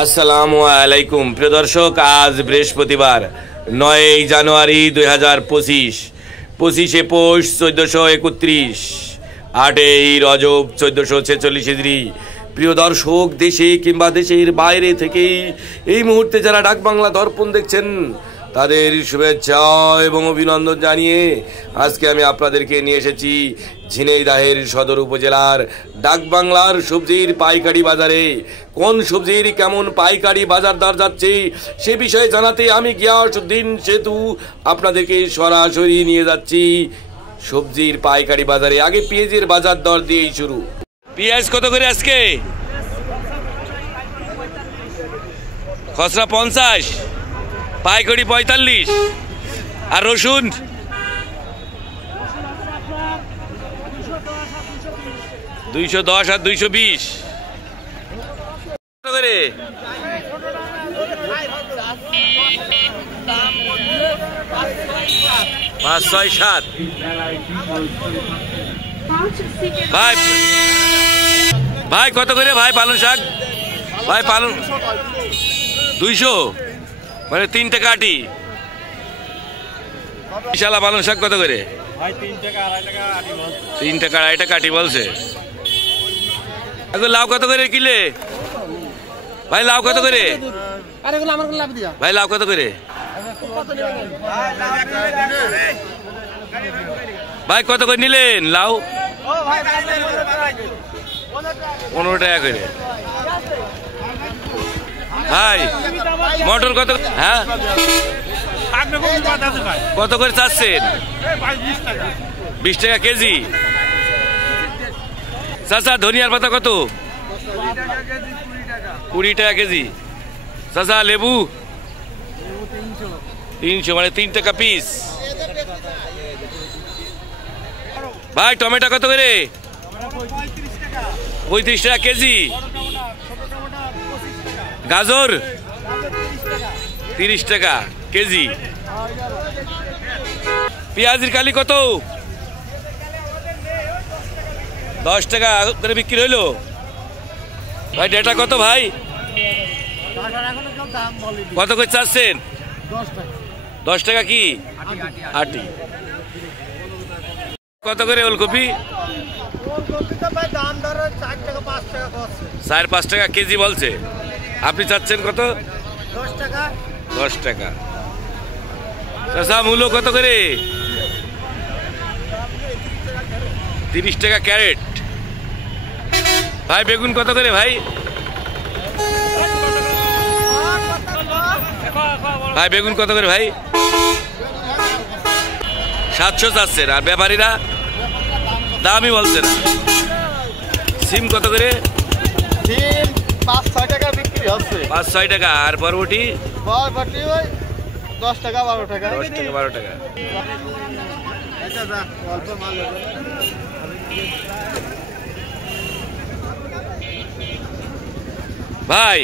আসসালামু আলাইকুম প্রিয় দর্শক, আজ বৃহস্পতিবার 9 জানুয়ারি 2025, 25শে পৌষ 1431, 8ই রজব 1446 হিজরি। প্রিয় দর্শক, দেশে কিংবা দেশের বাইরে থেকে এই মুহূর্তে যারা ডাক বাংলা দর্পণ দেখছেন তাদের শুভেচ্ছা এবং অভিনন্দন জানিয়ে আজকে আমি আপনাদেরকে নিয়ে এসেছি ঝিনাইদহের সদর উপজেলার ডাকবাংলার সবজির পাইকারি বাজারে। কোন সবজির কেমন পাইকারি বাজার দর যাচ্ছে সে বিষয়ে জানাতে আমি গিয়াসউদ্দিন সেতু আপনাদেরকে সরাসরি নিয়ে যাচ্ছি সবজির পাইকারি বাজারে। আগে পেঁয়াজের বাজার দর দিয়েই শুরু। পেঁয়াজ কত করে আজকে? খুচরা 50, পাইকারি 45, আর রসুন 210 আর 220 করে। পাঁচ, ছয়, সাত। ভাই ভাই কত করে ভাই পালং শাক? ভাই পালং 200, মানে 3 টাকা আটি। বিশালা পালং শাক কত করে? 3 টাকা 2.5 টাকা আটি বলছে। লাউ কত করে কিলে? ভাই লাউ কত করে? ভাই লাউ কত করে? ভাই কত করে নিলেন লাউ? 15 টাকা করে। ভাই মটর কত? হ্যাঁ কত করে চাচ্ছেন? 20 টাকা কেজি। চাচা ধনিয়ার পাতা কত? 20 টাকা কেজি। চাচা লেবু 300, মানে 3 টাকা পিস। ভাই টমেটো কত করে? 35 টাকা কেজি। গাজর 30 টাকা কেজি। পেঁয়াজের কালি কত? 10 টাকা করে বিক্রি হইলো। ভাই ডেটা কত ভাই? কত করে চাচ্ছেন? 10 টাকা কি আটি। কত করে ওলকপি? 4-5 টাকা কেজি বলছে। আপনি চাচ্ছেন কত? 10 টাকা। চাচা মূলো কত করে? 30 টাকা ক্যারেট। ভাই বেগুন কত করে ভাই? ভাই বেগুন কত করে ভাই? 700 চাচ্ছেন, আর ব্যাপারীরা দামই বলছে না। সিম কত করে? 5-6 টাকা বিক্রি হচ্ছে। 5-6 টাকা। আর বরবটি? বরবটি ওই 10 টাকা 12 টাকা। 10 টাকা 12 টাকা। ভাই